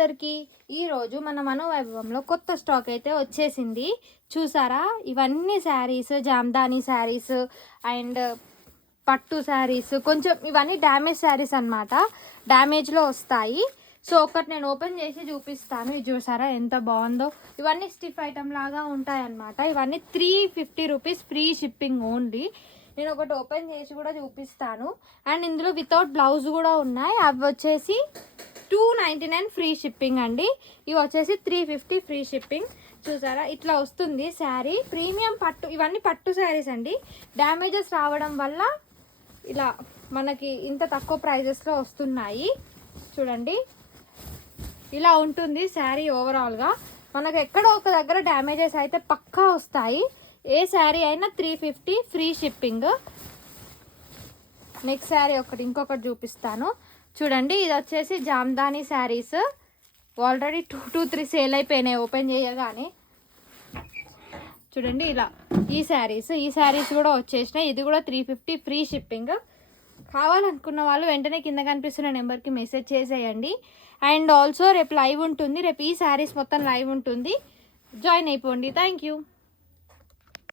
అందరికీ ఈరోజు మన మనోవైభవంలో కొత్త స్టాక్ అయితే వచ్చేసింది. చూసారా, ఇవన్నీ శారీస్, జామ్దానీ శారీస్ అండ్ పట్టు శారీస్, కొంచెం ఇవన్నీ డ్యామేజ్ శారీస్ అనమాట. డ్యామేజ్లో వస్తాయి. సో ఒకటి నేను ఓపెన్ చేసి చూపిస్తాను. ఇది చూసారా ఎంత బాగుందో. ఇవన్నీ స్టిఫ్ ఐటమ్ లాగా ఉంటాయి అన్నమాట. ఇవన్నీ 350 రూపీస్ ఫ్రీ షిప్పింగ్ ఓన్లీ. నేను ఒకటి ఓపెన్ చేసి కూడా చూపిస్తాను. అండ్ ఇందులో వితౌట్ బ్లౌజ్ కూడా ఉన్నాయి. అవి వచ్చేసి 299 ఫ్రీ షిప్పింగ్ అండి. ఇవి వచ్చేసి 350 ఫ్రీ షిప్పింగ్. చూసారా ఇట్లా వస్తుంది శారీ. ప్రీమియం పట్టు, ఇవన్నీ పట్టు శారీస్ అండి. డ్యామేజెస్ రావడం వల్ల ఇలా మనకి ఇంత తక్కువ ప్రైజెస్లో వస్తున్నాయి. చూడండి ఇలా ఉంటుంది శారీ. ఓవరాల్గా మనకు ఎక్కడో ఒక దగ్గర డ్యామేజెస్ అయితే పక్కా వస్తాయి. ఏ శారీ అయినా 350 ఫ్రీ షిప్పింగ్. నెక్స్ట్ శారీ ఇంకొకటి చూపిస్తాను. చూడండి ఇది వచ్చేసి జామ్దానీ శారీస్. ఆల్రెడీ 2-3 సేల్ అయిపోయినాయి ఓపెన్ చేయగానే. చూడండి ఇలా ఈ శారీస్ కూడా వచ్చేసినాయి. ఇది కూడా 350 ఫ్రీ షిప్పింగ్. కావాలనుకున్న వాళ్ళు వెంటనే కింద కనిపిస్తున్న నెంబర్కి మెసేజ్ చేసేయండి. అండ్ ఆల్సో రేపు లైవ్ ఉంటుంది. రేపు ఈ శారీస్ మొత్తం లైవ్ ఉంటుంది. జాయిన్ అయిపోండి. Thank you.